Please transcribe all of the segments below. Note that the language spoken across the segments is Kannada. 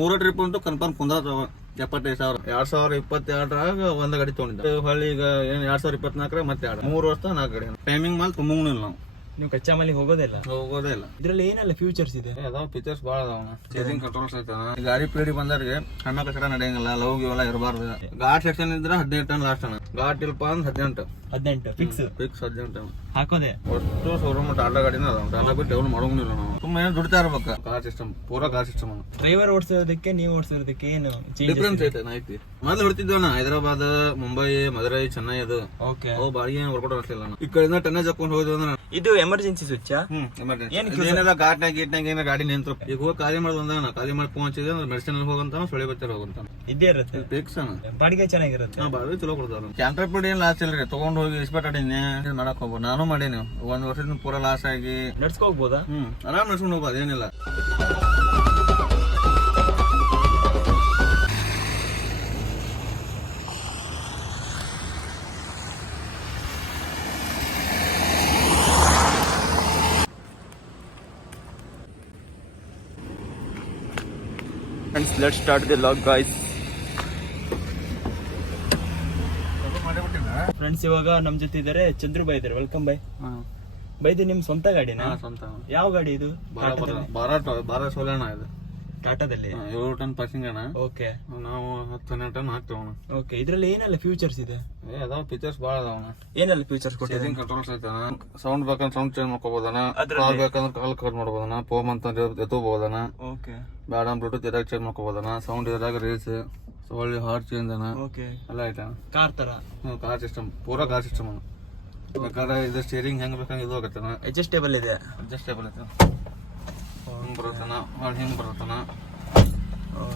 ಮೂರು ಟ್ರಿಪ್ ಅಂತೂ ಕನ್ಫರ್ಮ್ ಕುಂದ್ರ ಎಪ್ಪತ್ತೈದು ಸಾವಿರ. ಎರಡ್ ಸಾವಿರ ಇಪ್ಪತ್ತೆರಡರಾಗ ಒಂದ್ ಗಾಡಿ ತೊಗೊಂಡಿದ್ದೆ. ಹೊಳ್ಳಿ ಈಗ ಏನ್ ಎರಡ್ ಸಾವಿರ ಇಪ್ಪತ್ನಾಲ್ಕರ ಮತ್ತೆ ಎರಡು ಮೂರು ವರ್ಷ ನಾಲ್ಕು ಗಾಡಿ. ಟೈಮಿಂಗ್ ಮೇಲೆ ತುಂಬ ನಾವು. ನೀವು ಕಚ್ಚಾ ಮಲ್ಲಿಗೆ ಹೋಗೋದಿಲ್ಲ ಹೋಗೋದೇ ಇಲ್ಲ. ಇದ್ರಲ್ಲಿ ಏನೆಲ್ಲ ಫ್ಯೂಚರ್ಸ್ ಇದೆ? ಅದಾವ ಫೀಚರ್ಸ್ ಬಹಳ ಅದಾವ ಚೇರಿಂಗ್ ಕಂಟ್ರೋಲ್ಸ್ ಐತನ ಗಾಡಿ ಪೀಡಿ ಬಂದವ್ರಿಗೆ ಸಣ್ಣ ಕಸರ ನಡೆಯಂಗಿಲ್ಲ ಲವ್ ಇವೆಲ್ಲ ಇರಬಾರ್ದು. ಘಾಟ್ ಸೆಕ್ಷನ್ ಇದ್ರೆ ಹದಿನೆಂಟು ಟನ್ ಲಾಸ್ಟ್ ಅಣ್ಣ. ಘಾಟ್ ಇಲ್ಪ ಅಂದ್ರೆ ಹದಿನೆಂಟು. ಹದಿನೆಂಟು ಫಿಕ್ಸ್ ಫಿಕ್ಸ್ ಹದಿನೆಂಟು. ಹಾಕೋದೆ? ಒಟ್ಟು ಶೋರೂಮ್ ಟಾಟಾ ಗಾಡಿನ ಅದಾವ ಟಾಟಾ ಬಿಟ್ಟು ಅವ್ನು ಮಾಡೋಂಗಿಲ್ಲ ನಾವು ಸುಮ್ಮನೆ ಏನು ದುಡಿತಾ ಇರ್ಬೇಕು? ಕಾರ್ ಸಿಸ್ಟಮ್ ಪೂರಾ ಕಾರ್ ಸಿಸ್ಟಮ್ ಡ್ರೈವರ್ ಓಡಿಸೋದಕ್ಕೆ ನೀವು ಓಡಿಸೋದಕ್ಕೆ ಏನು ಡಿಫ್ರೆನ್ಸ್ ಐತೆ ಐತಿ. ಮೊದಲು ಹೊಡ್ತಿದ್ವಣ್ಣ ಹೈದರಾಬಾದ್ ಮುಂಬೈ ಮದುರೈ ಚೆನ್ನೈ ಅದು. ಓಕೆ ಓ ಬಾಡಿಗೆ ಹೊರಕೊಟ್ಟು ವರ್ಕೌಟ್ ಆಗ್ತಿಲ್ಲ ಅಣ್ಣ. ಈ ಕಡೆಯಿಂದ ಟೆನ್ನೇಜ್ ಹಾಕೊಂಡು ಹೋದ್ವಿ ಅಂದ್ರೆ ಇದು ಎಮರ್ಜೆನ್ಸಿ ಸ್ವಿಚ್. ಏನೆಲ್ಲ ಘಾಟ್ನಾಗ ಗೀಟ್ನಾಗ ಏನಾರ ಗಾಡಿ ನಿಂತ್ರು. ಈಗ ಹೋಗಿ ಖಾಲಿ ಮಾಡೋದು ಖಾಲಿ ಮಾಡಿ ಫೋನ್ ಹಚ್ಚಿದ್ರೆ ಮೆಡಿಸಿನ್ ಹೋಗಂತಾನ ಸೊಳ್ಳೆ ಬಚ್ಚಾರ ಹೋಗಂತಾನ. ಇದೇ ಇರುತ್ತೆ ಫಿಕ್ಸ್ ಬಾಡಿಗೆ ಚೆನ್ನಾಗಿರುತ್ತೆ. ಹಾ ಬಾಳ ಚಲೋ ಕೊಡ್ತಾರ ಕ್ಯಾಂಟರ್ ಪೀಡಿ ಏನ್ ಲಾಸ್ ಇಲ್ರಿ? ತಗೊಂಡ್ ಹೋಗಿ ಇಸ್ಪೆಟ್ ಆಡಿನಿ ಮಾಡಕ್ ಹೋಗ್ಬೋದು? ನಾನು ಮಾಡೀನಿ. ಒಂದ್ ವರ್ಷದಿಂದ ಪೂರಾ ಲಾಸ್ ಆಗಿ. ನಡ್ಸ್ಕೋಗ್ಬೋದಾ ಹ್ಮ್ ಆರಾಮ್ ನಡ್ಸ್ಕೊಂಡು ಹೋಗ್ಬೋದು ಏನಿಲ್ಲ. Let start the vlog guys friends ಇವಾಗ ನಮ್ ಜೊತೆ ಇದಾರೆ ಚಂದ್ರು ಬೈ ಇದ್ದಾರೆ. ವೆಲ್ಕಮ್ ಬೈ. ಬೈದು ನಿಮ್ ಸ್ವಂತ ಗಾಡಿನಾ? ಹಾ ಸ್ವಂತ ಯಾವ ಗಾಡಿ ಇದು? ಬಾರ ಬಾರಾ ಸೋಲಣ ಇದು. ಟಾಟಾದಲ್ಲಿ? ಏಳು ಟನ್ ಪಾಸಿಂಗ್ ಅಣ್ಣ. ಓಕೆ. ನಾವು ಹತ್ತು ಹನ್ನೆರಡು ಟನ್ ಹಾಕ್ತೇವೆ ಅಣ್ಣ. ಓಕೆ ಇದರಲ್ಲಿ ಏನೆಲ್ಲ ಫ್ಯೂಚರ್ಸ್ ಇದೆ? ಏ ಅದಾವ ಫೀಚರ್ಸ್ ಭಾಳ ಅದಾವ ಅಣ್ಣ. ಏನೆಲ್ಲ ಫ್ಯೂಚರ್ಸ್ ಕೊಟ್ಟಿದೆ ಕಂಟ್ರೋಲ್ಸ್ ಐತನ ಸೌಂಡ್ ಬೇಕಂದ್ರೆ ಸೌಂಡ್ ಚೇಂಜ್ ಮಾಡ್ಕೋಬೋದನ ಕಾಲ್ ಬೇಕಂದ್ರೆ ಕಾಲ್ ಕಟ್ ಮಾಡ್ಬೋದನ ಫೋಮ್ ಅಂತ ಎತ್ತಬೋದನ ಓಕೆ. ಬೇಡ ಬ್ಲೂಟೂತ್ ಇದಾಗ ಚೇಂಜ್ ಮಾಡ್ಕೋಬೋದನ ಸೌಂಡ್ ಇದ್ರಾಗ ರೀಲ್ಸ್ ಒಳ್ಳೆ ಹಾರ್ಟ್ ಚೇಂಜ್ ಅನ ಓಕೆ. ಎಲ್ಲ ಐತನ ಕಾರ್ ತರ? ಕಾರ್ ಸಿಸ್ಟಮ್ ಪೂರಾ ಕಾರ್ ಸಿಸ್ಟಮ್ ಬೇಕಾದ್ರೆ ಇದು ಸ್ಟೇರಿಂಗ್ ಹೆಂಗ್ ಬೇಕಂಗೆ ಇದು ಆಗತ್ತನ ಅಡ್ಜಸ್ಟೇಬಲ್ ಇದೆ. ಅಡ್ಜಸ್ಟೇಬಲ್ ಐತೆ ಹಿಂಗ್ ಬರತ್ತನ ಮಾಡಿ ಹಿಂಗ್ ಬರತ್ತನ?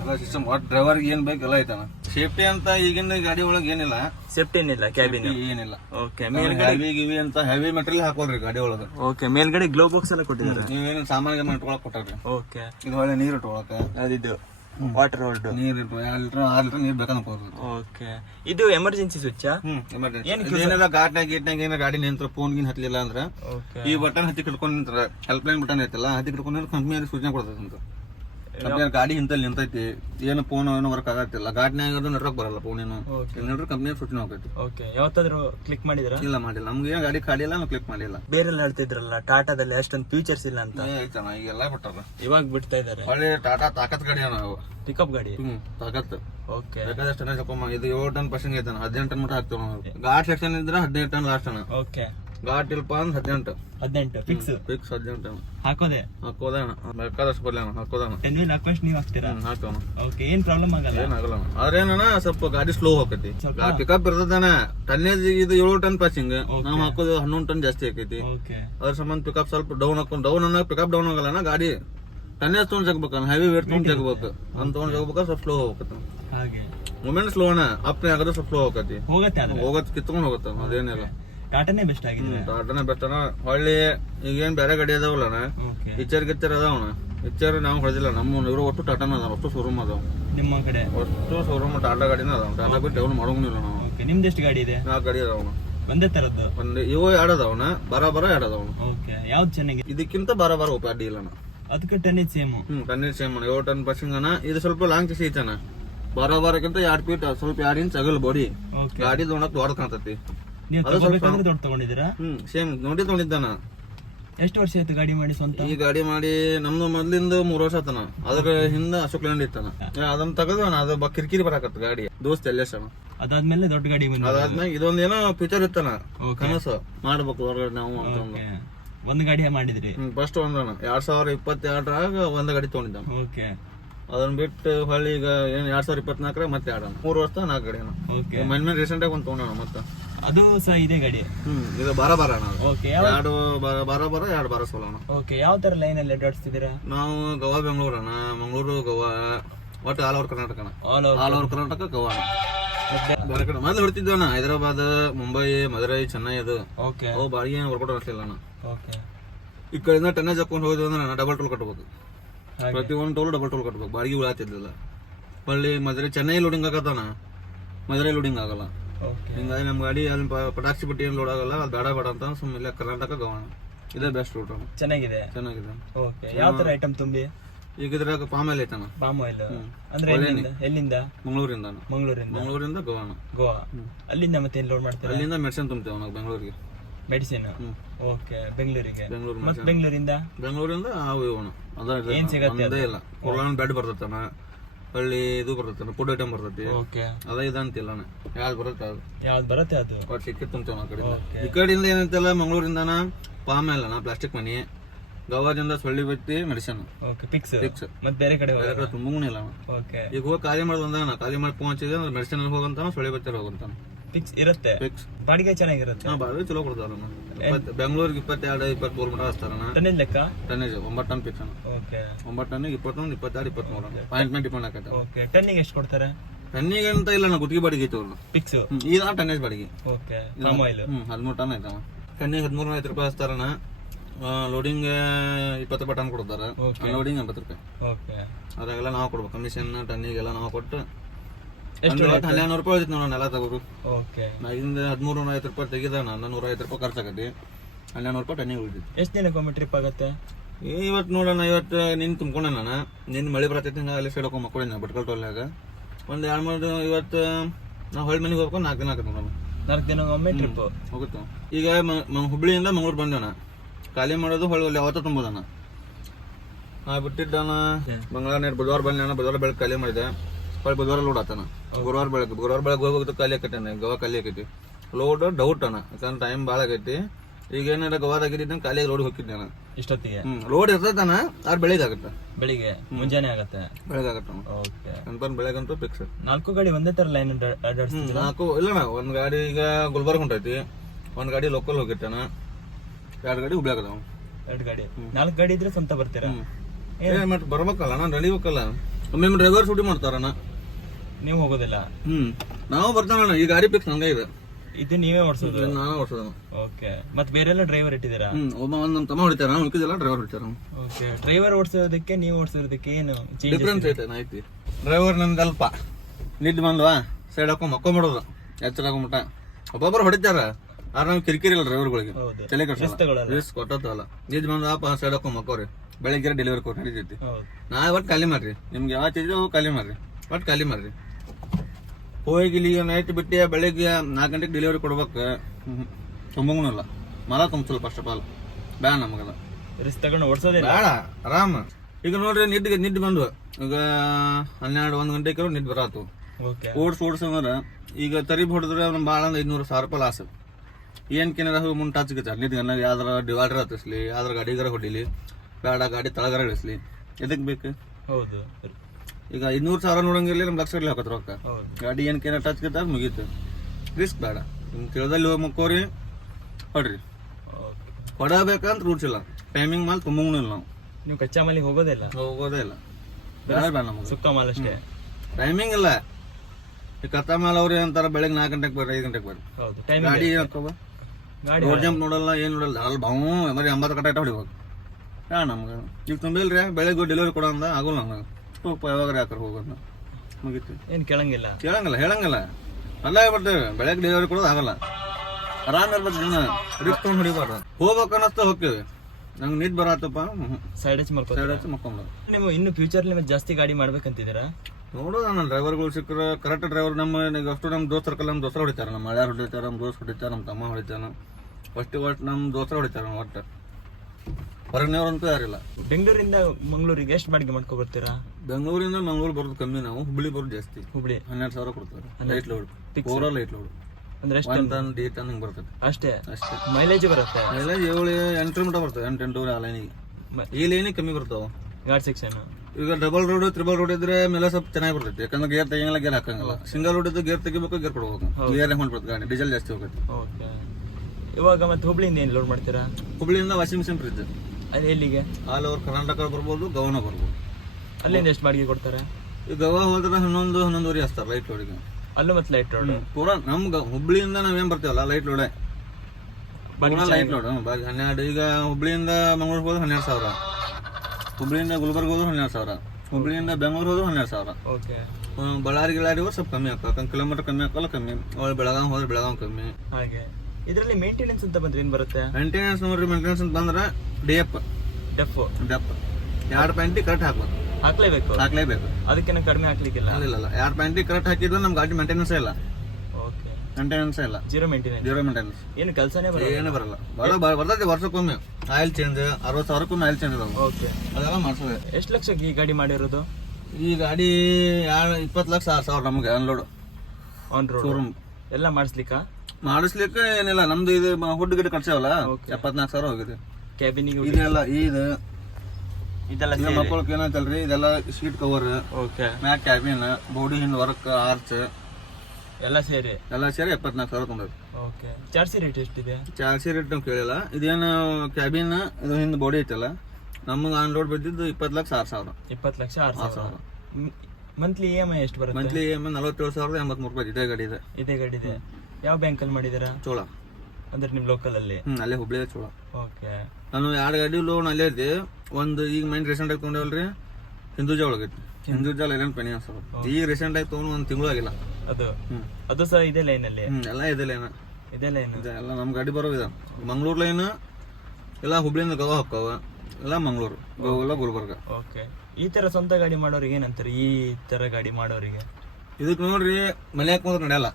ಎಲ್ಲ ಸಿಸ್ಟಮ್ ಒಟ್ಟು ಡ್ರೈವರ್ಗೆ ಏನ್ ಬೇಕು ಎಲ್ಲ ಐತನ. ಸೇಫ್ಟಿ ಅಂತ ಈಗಿನ ಗಾಡಿ ಒಳಗೆ ಏನಿಲ್ಲ. ಸೇಫ್ಟಿ ಏನಿಲ್ಲ ಕ್ಯಾಬಿನ್ ಏನಿಲ್ಲ. ಓಕೆ ಮೇಲ್ಗಡೆ ಗಿವಿ ಅಂತ ಹೆವಿ ಮೆಟೀರಿಯಲ್ ಹಾಕೋದ್ರಿ ಗಾಡಿ ಒಳಗೆ. ಓಕೆ ಮೇಲ್ಗಡೆ ಗ್ಲೋ ಬಾಕ್ಸ್ ಎಲ್ಲ ಕೊಟ್ಟಿದ್ದಾರೆ ನೀವೇನು ಸಾಮಾನ್ಯ ಇಟ್ಕೊಳಕ್ ಕೊಟ್ಟಾರ್ರಿ. ಓಕೆ ಇದು ಒಳ್ಳೆ ನೀರು ಇಟ್ಕೊಳಕ್ಕೆ ಅದಿದ್ದು ವಾಟರ್ ಹೋಲ್ಡ್ ನೀರ್ ಆರು ಲೀಟರ್ ನೀರ್ ಬೇಕಂತ ಓಕೆ. ಇದು ಎಮರ್ಜೆನ್ಸಿ ಸ್ವಿಚ್ ಎಮರ್ಜೆನ್ಸಿ ಏನೆಲ್ಲ ಘಾಟ್ನಾಗ ಗೀಟ್ನಾಗ ಏನಾರ ಗಾಡಿ ನಿಂತ್ರ ಫೋನ್ ಗಿನ್ ಹತ್ತಲಿಲ್ಲ ಅಂದ್ರೆ. ಈ ಬಟನ್ ಹತ್ತಿ ಹಿಡ್ಕೊಂಡು ನಿಂತ್ರ ಹೆಲ್ಪ್ ಲೈನ್ ಬಟನ್ ಐತಲ್ಲ ಹತ್ತಿ ಹಿಡ್ಕೊಂಡು ಕಂಪ್ನಿ ಸೂಚನೆ ಕೊಡ್ತೈತೆ ಅಂತ. ಕಂಪ್ನಿ ಗಾಡಿ ಹಿಂತಲ್ಲಿ ನಿಂತೈತಿ ಏನು ಫೋನ್ ಏನೋ ವರ್ಕ್ ಆಗತ್ತಿಲ್ಲ ಗಾಡಿನಾಗ ಅದು ನೆಟ್ವರ್ಕ್ ಬರಲ್ಲ ಫೋನ್ ಏನು. ನೆಟ್ವರ್ಕ್ ಸೂಚನೆ ಹೋಗೈತಿ ಓಕೆ ಯಾವತ್ತಾದ್ರೂ ಕ್ಲಿಕ್ ಮಾಡಿದ್ರ? ಇಲ್ಲ ಮಾಡಿಲ್ಲ. ನಮ್ಗೆ ಏನು ಗಾಡಿ ಖಾಲಿ ಇಲ್ಲ ನಾವು ಕ್ಲಿಕ್ ಮಾಡಿಲ್ಲ. ಬೇರೆಲ್ಲ ಹೇಳ್ತಿದ್ರಲ್ಲ ಟಾಟಾದಲ್ಲಿ ಅಷ್ಟೊಂದು ಫ್ಯೂಚರ್ಸ್ ಇಲ್ಲ ಅಂತ. ಈಗೆಲ್ಲ ಬಿಟ್ಟಾರ? ಇವಾಗ ಬಿಡ್ತಾ ಇದಾರೆ. ಹಳೆ ಟಾಟಾ ತಾಕತ್ ಗಾಡಿ ನಾವು ಪಿಕಪ್ ಗಾಡಿ? ಹ್ಮ್ ತಾಕತ್. ಓಕೆ ಬೇಕಾದಷ್ಟು ಇದು ಏಳು ಟನ್ ಪರ್ಸೆಂಟ್ ಐತನ ಹದಿನೆಂಟು ಟನ್ ಮಟ್ಟ ಹಾಕ್ತೇವೆ ನಾವು ಘಾಟ್ ಸೆಕ್ಷನ್ ಇದ್ರೆ ಹದಿನೈದು ಟನ್ ಲಾಸ್ಟ್ ಅಣ್ಣ. ಓಕೆ ಘಾಟ್ ಇಲ್ಪ ಅಂದ್ರೆ ಹದಿನೆಂಟು ಹದಿನೆಂಟು ಫಿಕ್ಸ್ ಫಿಕ್ಸ್ ಹದಿನೆಂಟು. ಹಾಕೋದೆ? ಹಾಕೋದೆ ಬೇಕಾದಷ್ಟು ಬರ್ಲಿ ಅಣ್ಣ ಹಾಕೋದಣ ಟೆನ್ ವೀಲ್ ಹಾಕೋಷ್ಟು ನೀವು ಹಾಕ್ತೀರಾ? ಹಾಕೋಣ. ಓಕೆ ಏನ್ ಪ್ರಾಬ್ಲಮ್ ಆಗಲ್ಲ? ಏನಾಗಲ್ಲ. ಆದ್ರೆ ಏನಣ್ಣ ಸ್ವಲ್ಪ ಗಾಡಿ ಸ್ಲೋ ಹೋಗತಿ ಗಾಡಿ ಪಿಕಪ್ ಇರ್ತದಣ್ಣ ಟನ್ನೇಜ್ ಇದು ಏಳು ಟನ್ ಪಾಸಿಂಗ್ ನಾವು ಹಾಕೋದು ಹನ್ನೊಂದು ಟನ್ ಜಾಸ್ತಿ ಆಕೈತಿ. ಅದ್ರ ಸಂಬಂಧ ಪಿಕಪ್ ಸ್ವಲ್ಪ ಡೌನ್ ಹಾಕೊಂಡು ಡೌನ್ ಅನ್ನೋ ಪಿಕಪ್ ಡೌನ್ ಆಗಲ್ಲ ಗಾಡಿ ಟನ್ನೇಜ್ ತೊಗೊಂಡ್ ಜಗ್ಬೇಕಣ್ಣ ಹೆವಿ ವೇಟ್ ತೊಗೊಂಡ್ ಜಗ್ಬೇಕು. ಅಂತ ತೊಗೊಂಡ್ ಜಗ್ಬೇಕಾದ್ರೆ ಸ್ವಲ್ಪ ಸ್ಲೋ ಹೋಗತ್ತೆ ಹಾಗೆ. ಮೂಮೆಂಟ್ ಸ್ಲೋ ಅಣ್ಣ ಅಪ್ನೇ ಆಗೋದು ಸ್ವಲ್ಪ ಸ್ಲೋ ಹೋಗತಿ ಹೋಗತ್ತೆ ಹೋಗತ್ತೆ ಕಿತ್ಕೊಂಡು ಹೋಗತ್ತ ಅದೇನಿಲ್ಲ. ಟಾಟಾನೇ ಬೆಸ್ಟ್ ಆಗಿದೆ ಟಾಟಾನೇ ಬೆಸ್ಟ್ ಅಣ್ಣ. ಹೊಳ್ಳಿ ಈಗೇನ್ ಬೇರೆ ಗಾಡಿ ಅದಾವಲ್ಲ ಇಚ್ಚರ್ ಗಿಚ್ಚರ್ ಅದಾವ ಇಚ್ಚರ್ ನಾವು ಹೊಡೆದಿಲ್ಲ. ನಮ್ಮ ಇವರು ಒಟ್ಟು ಟಾಟಾನ ಅದಾವ. ಒಟ್ಟು ಶೋರೂಮ್ ಅದಾವ. ನಿಮ್ಮ ಕಡೆ? ಒಟ್ಟು ಶೋರೂಮ್ ಟಾಟಾ ಗಾಡಿನ ಅದಾವ. ಟಾಟಾ ಬಿಟ್ಟು ಅವ್ನು ಮಾಡೋಂಗಿಲ್ಲ ನಾವು ನಿಮ್ದು ಎಷ್ಟು ಗಾಡಿ ಇದೆ? ನಾಲ್ಕು ಗಾಡಿ ಅದಾವ ಒಂದೇ ತರದ್ದು? ಒಂದು ಇವು ಎರಡು ಅದಾವಣ ಬರ ಬರ ಎರಡು ಅದಾವಣ ಓಕೆ. ಯಾವ್ದು ಚೆನ್ನಾಗಿ ಇದಕ್ಕಿಂತ ಬರ ಬರ ಉಪ ಅಡ್ಡಿ ಇಲ್ಲಣ್ಣ ಅದಕ್ಕೆ ಟೆನ್ ಸೇಮ್ ಹ್ಮ್ ಕಣ್ಣೀರ್ ಸೇಮ್ ಅಣ್ಣ. ಏಳು ಟನ್ ಪರ್ಸೆಂಟ್ ಅಣ್ಣ. ಇದು ಸ್ವಲ್ಪ ಲಾಂಗ್ ಕಿಸಿ ಐತಣ್ಣ ಬರ ಬರಕ್ಕಿಂತ ಎರಡು ಫೀಟ್ ಸ್ವಲ್ಪ ಎರಡು ಇಂಚ್ ಅಗಲ್ ಬಾಡಿ ಗಾಡಿ ತೊಗೊಂಡಕ್ ದೊಡ್ಡ ಕಾಣ್ತತಿ. ನೀವು ತಗೋಬೇಕಂದ್ರೆ ದೊಡ್ಡ ತಗೊಂಡಿದ್ದೀರಾ? ಹ್ಮ್ ಸೇಮ್ ನೋಡಿ ತೊಗೊಂಡಿದ್ದಾನ. ಎಷ್ಟು ವರ್ಷ ಆಯ್ತು ಗಾಡಿ ಮಾಡಿ ಸ್ವಂತ? ಈ ಗಾಡಿ ಮಾಡಿ ನಮ್ದು ಮೊದ್ಲಿಂದ ಮೂರ್ ವರ್ಷ ಆತನ. ಅದ್ರ ಹಿಂದ ಅಶೋಕ್ ಲ್ಯಾಂಡ್ ಇತ್ತನ. ಅದನ್ನ ತಗದು ಅದು ಬ- ಕಿರಿಕಿರಿ ಬರಾಕತ್ತ ಗಾಡಿ. ದೋಸ್ತ ಎಲ್ಲ ಸಮ ಅದಾದ್ಮೇಲೆ ದೊಡ್ಡ ಗಾಡಿ ಬಂದ ಅದಾದ್ಮೇಲೆ ಇದೊಂದ್ ಏನೋ ಫ್ಯೂಚರ್ ಇತ್ತನ. ಕನಸು. ಮಾಡ್ಬೇಕು ಹೊರಗಡೆ ನಾವು ಅಂತಂದು ಓಕೆ ಒಂದು ಗಾಡಿ ಮಾಡಿದ್ರಿ? ಫಸ್ಟ್ ಒಂದಣ ಎರಡ್ ಸಾವಿರ ಇಪ್ಪತ್ತೆರಡರಾಗ ಒಂದ್ ಗಾಡಿ ತೊಗೊಂಡಿದ್ದಾನ. ಓಕೆ ಅದನ್ನ ಬಿಟ್ಟು ಹೊಳ್ಳಿ ಈಗ ಏನ್ ಎರಡ್ ಸಾವಿರ ಇಪ್ಪತ್ನಾಲ್ಕರ ಮತ್ತೆ ಎರಡ ಮೂರ್ ವರ್ಷ ನಾಲ್ಕು ಗಾಡಿ ಓಕೆ ಮನ್ ಮೇಲೆ ರೀಸೆಂಟ್ ಆಗಿ ಒಂದ್ ತೊಗೊಂಡಣ ಮತ್ತೆ. ಅದು ಸಹ ಇದೇ ಗಾಡಿ. ಹ್ಮ್ ಇದು ಬಾರ ಬಾರ ಓಕೆ ಯಾವ ಎರಡು ಬಾರ ಬಾರ ಬಾರ ಎರಡು ಬರ ಸೋಲ ಅಣ್ಣ. ಓಕೆ ಯಾವ ತರ ಲೈನ್ ಅಲ್ಲಿ ಅಡ್ಡಾಡ್ಸ್ತಿದ್ದೀರಾ? ನಾವು ಗೋವಾ ಬೆಂಗಳೂರು ಅಣ್ಣ. ಮಂಗಳೂರು ಗೋವಾ ಒಟ್ಟು all over Karnataka all over all over Karnataka. Goa ಬೇರೆ ಕಡೆ. ಮೊದಲು ಹೈದರಾಬಾದ್ ಮುಂಬೈ ಮದುರೈ ಚೆನ್ನೈ ಅದು. ಓಕೆ ಓ ಬಾಡಿಗೆ ಆಗ್ತಿಲ್ಲ ಅಣ್ಣ. ಓಕೆ ಈ ಕಡೆಯಿಂದ ಟೆನ್ನೇಜ್ ಹಾಕೊಂಡು ಹೋದ್ವಿ ಅಂದ್ರೆ ಡಬಲ್ ಟೋಲ್ ಕಟ್ಬೇಕು. ಪ್ರತಿ ಒಂದು ಟೋಲ್ ಡಬಲ್ ಟೋಲ್ ಕಟ್ಬೇಕು. ಬಾಡಿಗೆ ಉಳಾತಿದ್ದಿಲ್ಲ ಹೊಳ್ಳಿ ಮದುರೈ ಚೆನ್ನೈ ಲೋಡಿಂಗ್ ಆಗತ್ತಾನ ಮದುರೈ ಲೋಡಿಂಗ್ ಆಗಲ್ಲ. ಹಿಂಗಾಗಿ ನಮ್ಮ ಗಾಡಿ ಅಲ್ಲಿ ಪಟಾಕ್ಷಿ ಬಿಟ್ಟು ಏನು ಲೋಡ್ ಆಗಲ್ಲ ಅದು ಬೇಡ ಬೇಡ ಅಂತ ಸುಮ್ಮನೆ ಕರ್ನಾಟಕ ಗಮನ ಇದೇ ಬೆಸ್ಟ್ ರೂಟ್ ಚೆನ್ನಾಗಿದೆ? ಚೆನ್ನಾಗಿದೆ. ಓಕೆ ಯಾವ ತರ ಐಟಮ್ ತುಂಬಿ? ಈಗ ಇದ್ರಾಗ ಪಾಮ್ ಆಯಿಲ್ ಐತನ ಪಾಮ್ ಆಯಿಲ್ ಅಂದ್ರೆ ಎಲ್ಲಿಂದ? ಎಲ್ಲಿಂದ? ಮಂಗಳೂರಿಂದ ಮಂಗಳೂರಿಂದ. ಮಂಗಳೂರಿಂದ ಗೋವಾನ ಗೋವಾ. ಅಲ್ಲಿಂದ ಮತ್ತೆ ಏನ್ ಲೋಡ್ ಮಾಡ್ತಾರೆ? ಅಲ್ಲಿಂದ ಮೆಡಿಸಿನ್ ತುಂಬ್ತೇವೆ ನಾವು ಬೆಂಗಳೂರಿಗೆ. ಮೆಡಿಸಿನ್ ಓಕೆ ಬೆಂಗಳೂರಿಗೆ. ಬೆಂಗಳೂರು ಮತ್ತೆ ಬೆಂಗಳೂರಿಂದ? ಬೆಂಗಳೂರಿಂದ ಅವು ಇವನು. ಅದ ಏನ್ ಸಿಗತ್ತೆ ಒಂದೇ ಇಲ್ಲ. ಕೊಲ್ಲಾನ್ ಬೆಡ್ ಬರ್ತೈತನ ಹಳ್ಳಿ ಇದು ಬರ್ತೈತಿ ಫುಡ್ ಐಟಮ್ ಬರ್ತೈತಿ. ಓಕೆ ಅದ ಇದಂತಿಲ್ಲ ಯಾವ್ದು ಬರುತ್ತೆ ಅದು? ಯಾವ್ದು ಬರುತ್ತೆ ಅದು? ಒಟ್ಟು ಸಿಕ್ಕಿ ತುಂಬ್ತೇವೆ ನಾವು ಕಡೆ. ಈ ಕಡೆಯಿಂದ ಏನಂತಲ್ಲ ಮಂಗಳೂರಿಂದನ ಪಾಮ್ ಆಯಿಲ್ ಪ್ಲಾಸ್ಟಿಕ್ ಮನಿ. ಗವಾದಿಂದ ಸೊಳ್ಳಿ ಬತ್ತಿ ಮೆಡಿಸಿನ್. ಓಕೆ ಫಿಕ್ಸ್ ಫಿಕ್ಸ್ ಮತ್ತೆ ಬೇರೆ ಕಡೆ ಬೇರೆ ಕಡೆ ಇಲ್ಲ ಓಕೆ ಈಗ ಹೋಗಿ ಖಾಲಿ ಮಾಡೋದು ಒಂದಾನ ಖಾಲಿ ಮಾಡಿ ಫೋನ್ ಅಂದ್ರೆ ಮೆಡಿಸಿನ್ ಹೋಗಂತಾನ ಸೊಳ್ಳಿ ಬತ್ತಿ ಹೋಗಂತಾನ. ಫಿಕ್ಸ್ ಇರುತ್ತೆ. ಫಿಕ್ಸ್ ಬಾಡಿಗೆ ಚೆನ್ನಾಗಿರುತ್ತೆ ಹಾ ಬಾರಿ ಚಲೋ ಕೊಡ್ತಾರಣ್ಣ ಇಪ್ಪತ್ತು ಬೆಂಗಳೂರಿಗೆ ಇಪ್ಪತ್ತೆರಡು ಇಪ್ಪತ್ಮೂರು ಮಟ ಹಚ್ತಾರಣ್ಣ ಟನ್ನೇಜ್ ಲೆಕ್ಕ? ಟನ್ನೇಜ್ ಒಂಬತ್ತು ಟನ್ ಫಿಕ್ಸ್ ಅಣ್ಣ. ಓಕೆ. ಒಂಬತ್ತು ಟನ್ನಿಗೆ ಇಪ್ಪತ್ತೊಂದು ಇಪ್ಪತ್ತೆರಡು ಇಪ್ಪತ್ಮೂರು ಪಾಯಿಂಟ್ ಮೇಲೆ ಡಿಪೆಂಡ್ ಆಗತ್ತೆ ಓಕೆ. ಟನ್ನಿಗೆ ಎಷ್ಟು ಕೊಡ್ತಾರೆ? ಟನ್ನಿಗೆ ಅಂತ ಇಲ್ಲ ನಾ ಗುತ್ತಿಗೆ ಬಾಡಿಗೆ ಐತೆ ಅವ್ರದ್ದು. ಫಿಕ್ಸ್ ಈ ಈಗ ಟನ್ನೇಜ್ ಬಾಡಿಗೆ. ಓಕೆ. ಹ್ಮ್ ಹದಿಮೂರು ಟನ್ ಐತೆ ಟನ್ನಿಗೆ ಹದಿಮೂರು ಐವತ್ತು ರೂಪಾಯಿ ಹಚ್ತಾರಣ್ಣ ಲೋಡಿಂಗ್ ಇಪ್ಪತ್ತು ರೂಪಾಯಿ ಟನ್ ಕೊಡ್ತಾರೆ. ಲೋಡಿಂಗ್ ಎಂಬತ್ತು ರೂಪಾಯಿ. ಓಕೆ. ಅದಾಗೆಲ್ಲ ನಾವು ಕೊಡ್ಬೇಕು. ಕಮಿಷನ್ ಟನ್ನಿಗೆಲ್ಲ ನಾವು ಕೊಟ್ಟು ಹನ್ನೆರಡು ನೂರು ರೂಪಾಯಿ ಹೋಯ್ತು ತಗೋರು ಓಕೆ. ಹದಿಮೂರು ನೂರ ಐವತ್ತು ರೂಪಾಯಿ ತೆಗಿದ ನಾನು ನೂರ ಐವತ್ತು ರೂಪಾಯಿ ಖರ್ಚಾಗತ್ತೆ. ಹನ್ನೆರಡು ರೂಪಾಯಿ ಟನ್ನಿಗೆ ಉಳಿದಿತ್ತು. ಎಷ್ಟು ದಿನಕ್ಕೊಮ್ಮೆ ಟ್ರಿಪ್ ಆಗುತ್ತೆ? ಇವತ್ತು ನೋಡೋಣ ಇವತ್ತು ನಿನ್ ತುಂಬ್ಕೊಂಡೆ ನಾನು. ನಿನ್ನ ಮಳೆ ಬರತೈತಿ ಹಿಂಗೆ ಅಲ್ಲಿ ಸೈಡ್ ಹೋಗಿ ಮಕ್ಕೊಂಡಿನ ಬಟ್ಕಲ್ ಟೋಲ್ನಾಗ ಒಂದು ಎರಡು ಮೂರು ಇವತ್ತು ನಾವು ಮನೆಗೆ ಹೋಗ್ಕೊಂಡು ನಾಲ್ಕು ದಿನ ಆಕತ್ತೆ ನೋಡೋಣ. ನಾಲ್ಕು ದಿನಕ್ಕೊಮ್ಮೆ ಟ್ರಿಪ್ ಹೋಗುತ್ತೆ. ಈಗ ಹುಬ್ಳಿಯಿಂದ ಮಂಗ್ಳೂರು ಬಂದೇವನ ಖಾಲಿ ಮಾಡೋದು ಅಲ್ಲಿ ಯಾವತ್ತೂ ತುಂಬೋದನ ನಾ ಬಿಟ್ಟಿದ್ದಾನ ನೈಟ್ ಬುಧವಾರ ಬಂದ ಬುಧವಾರ ಬೆಳಗ್ಗೆ ಖಾಲಿ ಮಾಡಿದೆ. ಹೊಳ್ಳಿ ಬುಧವಾರ ಲೋಡ್ ಆತನ. ಗುರುವಾರ ಬೆಳಗ್ಗೆ ಗುರುವಾರ ಬೆಳಗ್ಗೆ ಹೋಗೋದು ಖಾಲಿ ಆಕೈತೆ ಗವಾ ಖಾಲಿ ಆಕೈತಿ ಲೋಡ್ ಡೌಟ್ ಅಣ್ಣ. ಯಾಕಂದ್ರೆ ಟೈಮ್ ಭಾಳ ಆಗೈತಿ. ಈಗ ಏನಾರ ಗವಾದಾಗಿದ್ದ ಖಾಲಿ ಲೋಡ್ ಹೋಗಿದ್ದೆ ನಾನು ಇಷ್ಟೊತ್ತಿಗೆ? ಲೋಡ್ ಇರ್ತೈತನ ಬೆಳಿಗ್ಗೆ ಬೆಳಿಗ್ಗೆ ಬೆಳಿಗ್ಗೆ? ಮುಂಜಾನೆ ಆಗುತ್ತೆ? ಬೆಳಗ್ಗೆ ಆಗುತ್ತೆ ಓಕೆ. ಅನ್ಕೊಂಡು ಬೆಳಗ್ಗೆ ಅಂತೂ ಫಿಕ್ಸ್ ನಾಲ್ಕು ಗಾಡಿ ಒಂದೇ ತರ ಲೈನ್ ನಾಲ್ಕು ಇಲ್ಲ ಒಂದು ಗಾಡಿ ಈಗ ಗುಲ್ಬರ್ಗ ಹೊಂಟೈತಿ. ಒಂದು ಗಾಡಿ ಲೋಕಲ್ ಹೋಗಿರ್ತಾನ ಎರಡು ಗಾಡಿ ಹುಬ್ಳಿ ಆಗದಾವ. ಎರಡು ಗಾಡಿ. ನಾಲ್ಕು ಗಾಡಿ ಇದ್ರೆ ಸ್ವಂತ ಬರ್ತೀರಾ? ಏನ್? ಮತ್ತೆ ಬರ್ಬೇಕಲ್ಲ ನಾನು ನಡಿಬೇಕಲ್ಲ. ಒಮ್ಮೆ ಡ್ರೈವರ್ ಶೂಟಿ ಮಾಡ್ತಾರಣ್ಣ. ನೀವು ಹೋಗೋದಿಲ್ಲ? ಹ್ಮ್. ನಾವು ಬರ್ತಾನ ಈ ಗಾಡಿ ಫಿಕ್ಸ್ ನಂಗೆ ಇದೆ. ಇದು ನೀವೇ ಓಡಿಸೋದು? ನಾನು ಓಡಿಸೋದು. ಓಕೆ. ಮತ್ತೆ ಬೇರೆಲ್ಲ ಡ್ರೈವರ್ ಇಟ್ಟಿದ್ದೀರಾ? ಒಬ್ಬ ಒಂದು ನಮ್ಮ ತಮ್ಮ ಹೊಡಿತಾರ. ಉಳ್ಕಿದೆಲ್ಲ ಡ್ರೈವರ್ ಹೊಡಿತಾರ ಓಕೆ. ಡ್ರೈವರ್ ಓಡಿಸೋದಕ್ಕೆ ನೀವು ಓಡಿಸೋದಕ್ಕೆ ಏನು ಡಿಫ್ರೆನ್ಸ್ ಐತೆ ಐತಿ ಡ್ರೈವರ್ ನಂದು ಅಲ್ಪ. ನಿದ್ದು ಬಂದ್ವಾ? ಸೈಡ್ ಹಾಕೊಂಡ್ ಮಕ್ಕೊಂಬಿಡೋದು. ಎಚ್ಚರ ಹಾಕೊಂಬಿಟ್ಟ ಒಬ್ಬೊಬ್ಬರು ಹೊಡಿತಾರ. ಆದ್ರೆ ನಾವು ಕಿರಿಕಿರಿ ಇಲ್ಲ ಡ್ರೈವರ್ಗಳಿಗೆ ತಲೆ ತಗೊಳಲ್ಲ. ರಿಸ್ಕ್ ಕೊಟ್ಟದಲ್ಲ ನಿದ್ದು ಬಂದ್ವಾಪ ಸೈಡ್ ಹಾಕೋ ಮಕ್ಕೋರಿ. ಬೆಳಿಗ್ಗೆ ಡೆಲಿವರಿ ಕೊಟ್ಟು ನಡೀತೈತಿ. ನಾ ಒಟ್ಟು ಖಾಲಿ ಮಾಡ್ರಿ. ನಿಮ್ಗೆ ಯಾವ ಚೀಜ್ ಖಾಲಿ ಮಾಡ್ರಿ. ಒಟ್ಟು ಖಾಲಿ ಮಾಡ್ರಿ. ಹೋಗಿ ಇಲ್ಲಿ ನೈಟ್ ಬಿಟ್ಟು ಬೆಳಿಗ್ಗೆ ನಾಲ್ಕು ಗಂಟೆಗೆ ಡೆಲಿವರಿ ಕೊಡ್ಬೇಕು. ತುಂಬಂಗಿಲ್ಲ ಮಲ ತುಂಬಿಸಲ್ಲ ಫಸ್ಟ್ ಆಫ್ ಆಲ್ ಬೇಡ ನಮಗದ ರಿಸ್ಕ್ ತಗೊಂಡು ಓಡಿಸೋದೇ ಬೇಡ ಆರಾಮ. ಈಗ ನೋಡ್ರಿ ನಿದ್ದೆ ನಿದ್ದೆ ಬಂದ್ವು ಈಗ ಹನ್ನೆರಡು ಒಂದು ಗಂಟೆಗೆ ನಿದ್ದೆ ಬರಾತು. ಓಕೆ ಓಡ್ಸ್ ಓಡ್ಸ್ ಅಂದ್ರೆ ಈಗ ತರಿ ಹೊಡೆದ್ರೆ ಅವ್ನು ಭಾಳ ಅಂದ್ರೆ ಐದ್ನೂರು ಸಾವಿರ ರೂಪಾಯಿ ಲಾಸ್ ಏನ್ ಕೆನಾರ ಹೋಗಿ ಮುಂದೆ ಟಚ್ ಗಿಚ್ಚ ನಿದ್ದೆ ಅನ್ನ ಯಾವ್ದಾರ ಡಿವೈಡರ್ ಹತ್ತಿಸ್ಲಿ ಯಾವ್ದಾರ ಗಾಡಿಗಾರ ಹೊಡಿಲಿ ಬೇಡ ಗಾಡಿ ತಳಗಾರ ಇಳಿಸ್ಲಿ. ಎದಕ್ ಬೇಕು? ಹೌದು. ಈಗ ಇನ್ನೂರು ಸಾವಿರ ನೋಡಂಗಿಲ್ಲ ನಮ್ ಲಕ್ಷ ಹಾಕತ್ರ ರೊಕ್ಕ. ಗಾಡಿ ಏನ್ ಕೇನ ಟಚ್ ಕಿತ್ತ ಮುಗೀತು. ರಿಸ್ಕ್ ಬೇಡ. ನಿಮ್ ತಿಳಿದಲ್ಲಿ ಹೋಗಿ ಮುಕ್ಕೋರಿ. ಹೊಡ್ರಿ ಓಕೆ ಹೊಡಬೇಕಂತ ರೂಲ್ಸ್ ಇಲ್ಲ. ಟೈಮಿಂಗ್ ಮಾಲ್ ತುಂಬಂಗೂ ಇಲ್ಲ ನಾವು. ನೀವು ಕಚ್ಚಾ ಮಾಲಿಗೆ ಹೋಗೋದಿಲ್ಲ ಹೋಗೋದೇ ಇಲ್ಲ. ಬೇಡ ಬೇಡ ನಮಗೆ. ಸುಕ್ಕ ಮಾಲ್ ಅಷ್ಟೇ. ಟೈಮಿಂಗ್ ಇಲ್ಲ. ಈ ಕತ್ತ ಮಾಲ್ ಅವ್ರು ಏನಂತಾರ ಬೆಳಗ್ಗೆ ನಾಲ್ಕು ಗಂಟೆಗೆ ಬರ್ರಿ ಐದು ಗಂಟೆಗೆ ಬರ್ರಿ. ಹೌದು ಏನು ಗಾಡಿ ಹಾಕೋಬ ಗಾಡಿ ರೋಡ್ ಜಂಪ್ ನೋಡಲ್ಲ ಏನು ನೋಡಲ್ಲ ಅಲ್ಲಿ ಬಾವು ಮರಿ ಎಂಬತ್ತು ಕಟ್ಟ ಹೊಡಿಬೇಕು. ಹಾ ನಮ್ಗೆ. ಈಗ ತುಂಬಿಲ್ರಿ ಬೆಳಗ್ಗೆ ಡೆಲಿವರಿ ಕೊಡೋ ಅಂದ ಆಗೋಲ್ಲ ನಮ್ಗೆ. ಹೋಗಪ್ಪ ಯಾವಾಗ ಯಾಕ್ರ ಹೋಗೋದು? ಮುಗಿತು. ಏನು ಕೇಳಂಗಿಲ್ಲ. ಕೇಳಂಗಿಲ್ಲ ಹೇಳಂಗಿಲ್ಲ. ಅಲ್ಲ ಬರ್ತೇವೆ ಬೆಳಗ್ಗೆ ಡೆಲಿವರಿ ಕೊಡೋದು ಆಗಲ್ಲ. ಆರಾಮ ಇರ್ಬೇಕು ರಿಸ್ಕ್ ತೊಗೊಂಡು ಹೊಡಿಬಾರ್ದು. ಹೋಗ್ಬೇಕು ಅನ್ನಿಸ್ತಾ ಹೋಗ್ತೇವೆ. ನಂಗೆ ನಿದ್ ಬರತ್ತಪ್ಪ ಸೈಡ್ ಹಚ್ಚಿ ಮಾಡ್ಕೊ ಸೈಡ್ ಹಚ್ಚಿ ಮಾಡ್ಕೊಂಡು ನೀವು ಇನ್ನು ಫ್ಯೂಚರ್ ನಿಮಗೆ ಜಾಸ್ತಿ ಗಾಡಿ ಮಾಡ್ಬೇಕಂತಿದ್ದೀರಾ? ನೋಡೋದು ನನ್ನ ಡ್ರೈವರ್ಗಳು ಸಿಕ್ಕರೆ ಕರೆಕ್ಟ್ ಡ್ರೈವರ್ ನಮ್ಮ ಈಗ ಅಷ್ಟು ನಮ್ಮ ದೋಸ್ತರ ಕಲ್ಲ ನಮ್ಮ ದೋಸ್ತರ ಹೊಡಿತಾರೆ. ನಮ್ಮ ಮಳೆಯಾರು ಹೊಡಿತಾರೆ ನಮ್ಮ ದೋಸ್ತ ಹೊಡಿತಾರೆ ನಮ್ಮ ತಮ್ಮ ಹೊಡಿತಾನೆ. ಫಸ್ಟ್ ಒಟ್ಟು ನಮ್ಮ ದೋಸ್ತರ ಹೊಡಿತಾರೆ ಒಟ್ಟು. ಹೊರಗಿನವ್ರಂತೂ ಯಾರಿಲ್ಲ ಬೆಂಗಳೂರಿಂದ ಮಂಗಳೂರಿಗೆ ಎಷ್ಟು ಬಾಡಿಗೆ ಮಾಡ್ಕೊ ಬರ್ತೀರಾ? ಬೆಂಗಳೂರಿಂದ ಮಂಗಳೂರು ಬರೋದು ಕಮ್ಮಿ ನಾವು ಹುಬ್ಳಿ ಬರೋದು ಜಾಸ್ತಿ. ಹುಬ್ಳಿ. ಹನ್ನೆರಡು ಸಾವಿರ ಕೊಡ್ತಾರೆ. Light load overall light load ಅಂದ್ರೆ ಎಷ್ಟು ಒನ್ ಟನ್ ಡಿ ಟನ್ ಹಿಂಗೆ ಬರ್ತದೆ. ಅಷ್ಟೇ? ಅಷ್ಟೇ. ಮೈಲೇಜ್ ಬರುತ್ತೆ? ಮೈಲೇಜ್ ಏಳು ಎಂಟು ಕಿಲೋಮೀಟರ್ ಬರ್ತವೆ ಎಂಟು ಎಂಟೂವರೆ ಆ ಲೈನಿಗೆ ಈ ಲೈನಿಗೆ ಕಮ್ಮಿ ಬರ್ತಾವೆ. ಗಾಡ್ ಸೆಕ್ಷನ್ ಈಗ ಡಬಲ್ ರೋಡ್ ತ್ರಿಬಲ್ ರೋಡ್ ಇದ್ರೆ ಮೇಲೆ ಸ್ವಲ್ಪ ಚೆನ್ನಾಗಿ ಬರ್ತೈತಿ ಯಾಕಂದ್ರೆ ಗೇರ್ ತೆಗಿಯಲ್ಲ ಗೇರ್ ಹಾಕಂಗಿಲ್ಲ. ಸಿಂಗಲ್ ರೋಡ್ ಇದ್ದು ಗೇರ್ ತೆಗಿಬೇಕು ಗೇರ್ ಕೊಡಬೇಕು. ಗೇರ್ ಹೊಂಟ್ಬಿಡ್ತು ಗಾಡಿ ಡೀಸೆಲ್ ಜಾಸ್ತಿ ಹೋಗುತ್ತೆ. ಓಕೆ. ಇವಾಗ ಮತ್ತೆ ಹುಬ್ಳಿಯಿಂದ ಏನು ಲೋಡ್ ಮಾಡ್ತೀರಾ? ಹುಬ್ಳಿಯಿಂದ ವಾಷಿಂಗ್ ಮಿಷಿನ್ ಫ್ರಿಜ್ ಅಲ್ಲಿ ಎಲ್ಲಿಗೆ? ಆಲ್ ಓವರ್ ಕರ್ನಾಟಕ ಬರ್ಬೋದು ಗವನ ಬರ್ಬೋದು. ಅಲ್ಲಿಂದ ಎಷ್ಟು ಬಾಡಿಗೆ ಕೊಡ್ತಾರೆ? ಈ ಗವಾ ಹೋದ್ರೆ ಹನ್ನೊಂದು ಹನ್ನೊಂದುವರೆ ಹಚ್ತಾರೆ ಲೈಟ್ ಲೋಡಿಗೆ ಅಲ್ಲೂ ಮತ್ತೆ ಲೈಟ್ ರೋಡ್ ಪೂರಾ ನಮ್ಗೆ ಹುಬ್ಳಿಯಿಂದ ನಾವೇನು ಬರ್ತೀವಲ್ಲ ಲೈಟ್ ಲೋಡೆ ಪೂರಾ ಲೈಟ್ ಲೋಡ್ ಬಾಗಿ ಹನ್ನೆರಡು ಈಗ ಹುಬ್ಳಿಯಿಂದ ಮಂಗಳೂರು ಹೋದ್ರೆ ಹನ್ನೆರಡು ಸಾವಿರ. ಹುಬ್ಳಿಯಿಂದ ಗುಲ್ಬರ್ಗ ಹೋದ್ರೆ ಹನ್ನೆರಡು ಸಾವಿರ. ಹುಬ್ಳಿಯಿಂದ ಬೆಂಗಳೂರು ಹೋದ್ರೆ ಹನ್ನೆರಡು ಸಾವಿರ. ಓಕೆ. ಬಳ್ಳಾರಿ ಗಿಳಾರಿ ಹೋದ್ರೆ ಸ್ವಲ್ಪ ಕಮ್ಮಿ ಆಗ್ತದೆ ಕಿಲೋಮೀಟರ್ ಕಮ್ಮಿ ಹಾಕಲ್ಲ ಕಮ್ಮಿ. ಅವಳು ಬೆಳಗಾವ್ ಹೋದ್ರೆ ಬೆಳಗಾವ್ ಕಮ್ಮಿ. ಹಾಗೆ. ಇದರಲ್ಲಿ ಮೇಂಟೆನೆನ್ಸ್ ಅಂತ ಬಂದ್ರೆ ಏನು ಬರುತ್ತೆ? ಮೇಂಟೆನೆನ್ಸ್ ನೋಡ್ರಿ ಮೇಂಟೆನೆನ್ಸ್ ಅಂತ ಬಂದ್ರೆ ಡಿ ಎಫ್ ಡೆಫ್ ಡೆಪ್ ಎರಡು ಪ್ಯಾಂಟಿ ಕರೆಕ್ಟ್ ಹಾಕ್ಬೇಕು. ಹಾಕ್ಲೇಬೇಕು? ಹಾಕ್ಲೇಬೇಕು. ಅದಕ್ಕಿಂತ ಕಡಿಮೆ ಹಾಕ್ಲಿಕ್ಕಿಲ್ಲ? ಇಲ್ಲ ಇಲ್ಲ ಎರಡು ಪ್ಯಾಂಟಿ ಕರೆಕ್ಟ್ ಹಾಕಿದ್ರೆ ನಮ್ಮ ಗಾಡಿ ಮೇಂಟೆನೆನ್ಸ್ ಇಲ್ಲ. ಓಕೆ ಮೇಂಟೆನೆನ್ಸ್ ಇಲ್ಲ. ಜೀರೋ ಮೇಂಟೆನೆನ್ಸ್ ಜೀರೋ ಮೇಂಟೆನೆನ್ಸ್ ಏನು ಕೆಲಸನೇ ಬರಲ್ಲ? ಏನು ಬರಲ್ಲ. ಬರೋ ಬರ್ತೈತಿ ವರ್ಷಕ್ಕೊಮ್ಮೆ. ಆಯಿಲ್ ಚೇಂಜ್ ಅರವತ್ತು ಸಾವಿರಕ್ಕೊಮ್ಮೆ ಆಯಿಲ್ ಚೇಂಜ್ ಇದಾವೆ. ಓಕೆ ಅದೆಲ್ಲ ಮಾಡ್ಸೋದು. ಎಷ್ಟು ಲಕ್ಷಕ್ಕೆ ಈ ಗಾಡಿ ಮಾಡಿರೋದು? ಈ ಗಾಡಿ ಎರಡು ಇಪ್ಪತ್ತು ಲಕ್ಷ ಆರು ಸಾವಿರ ನಮಗೆ ಅನ್ಲೋಡ್ ಆನ್ ರೋಡ್ ಶೋರೂಮ್ ಎಲ್ಲ ಮಾಡಿಸ್ಲಿಕ್ಕ? ಮಾಡಿಸ್ಲಿಕ್ಕೆ ಏನಿಲ್ಲ ನಮ್ದು ಇದು ಹುಡ್ ಗಿಡ ಕಟ್ಸೇವಲ್ಲ ಎಪ್ಪತ್ನಾಕ್ ಎಪ್ಪತ್ನಾಲ್ಕು ಸಾವಿರ ಹೋಗಿದೆ. ಕ್ಯಾಬಿನಿಗೆ ಇದೆಲ್ಲ ಇದು. ಇದೆಲ್ಲ ಇದು ಮಕ್ಕಳಕ್ಕೆ ಏನಂತಲ್ರಿ ಇದೆಲ್ಲ seat cover okay mat cabin body Hind work arch ಎಲ್ಲ ಸೇರಿ. ಎಲ್ಲ ಸೇರಿ ಎಪ್ಪತ್ನಾಲ್ಕು ಸಾವಿರ ತೊಂದ್ರೆ ಓಕೆ ಚಾರ್ಜಿ ರೇಟ್ ಎಷ್ಟಿದೆ? ಚಾರ್ಜಿ ರೇಟ್ ನಾವು ಕೇಳಿಲ್ಲ. ಇದೇನು ಕ್ಯಾಬಿನ್ ಇದು ಹಿಂದ್ ಬಾಡಿ ಐತಲ್ಲ ನಮ್ಗೆ ಆನ್ ರೋಡ್ ಬಿದ್ದಿದ್ದು ಇಪ್ಪತ್ತು ಲಕ್ಷ ಆರು ಸಾವಿರ. ಇಪ್ಪತ್ತು ಲಕ್ಷ ಆರು ಸಾವಿರ. ಮಂತ್ಲಿ ಇ ಎಂ ಐ ಎಷ್ಟು ಬರುತ್ತೆ? ಮಂತ್ಲಿ ಇ ಎಂ ಐ ನಲವತ್ತೇಳು ಸಾವಿರದ ಎಂಬತ್ಮೂರು ರೂಪಾಯಿ ಇದೇ ಗಾಡಿ ಇದೆ. ಇದೇ ಗಾಡಿ ಇದೆ. ಯಾವ ಬ್ಯಾಂಕಲ್ಲಿ ಮಾಡಿದ್ದೀರಾ? ಚೋಳ. ಅಂದ್ರೆ ನಿಮ್ಮ ಲೋಕಲಲ್ಲಿ ಹ್ಞೂ ಅಲ್ಲೇ ಹುಬ್ಳಿಯ ಚೋಳ. ಓಕೆ. ನಾನು ಎರಡು ಗಾಡಿ ಲೋನ್ ಅಲ್ಲೇ ಐತಿ ಒಂದು ಈಗ ಮೈಂಡ್ ರೀಸೆಂಟ್ ಆಗಿ ತೊಗೊಂಡೇವಲ್ರಿ? ಹಿಂದೂಜಾ ಒಳಗೈತಿ ಹಿಂದೂಜಾ ಲೈನ್ ಪೆನಿ ಅನ್ಸೋದು ಈಗ ರೀಸೆಂಟ್ ಆಗಿ ತೊಗೊಂಡು ಒಂದು ತಿಂಗಳು ಆಗಿಲ್ಲ. ಅದು? ಅದು ಸಹ ಇದೇ ಲೈನಲ್ಲಿ ಎಲ್ಲ ಇದೆ ಲೈನ್ ಇದೆ ಲೈನ್ ಇದೆ ಎಲ್ಲ ನಮ್ಮ ಗಾಡಿ ಬರೋ ಇದೆ. ಮಂಗಳೂರು ಲೈನ್ ಎಲ್ಲ ಹುಬ್ಳಿಯಿಂದ ಗೋವಾ ಹಾಕವ ಎಲ್ಲ ಮಂಗಳೂರು ಗೋವಾ ಗುಲ್ಬರ್ಗ. ಓಕೆ. ಈ ತರ ಸ್ವಂತ ಗಾಡಿ ಮಾಡೋರಿಗೆ ಏನಂತಾರೆ? ಈ ತರ ಗಾಡಿ ಮಾಡೋರಿಗೆ? ಇದಕ್ಕೆ ನೋಡ್ರಿ ಮನೆ ಕುಂದ್ರೆ ನಡೆಯಲ್ಲ.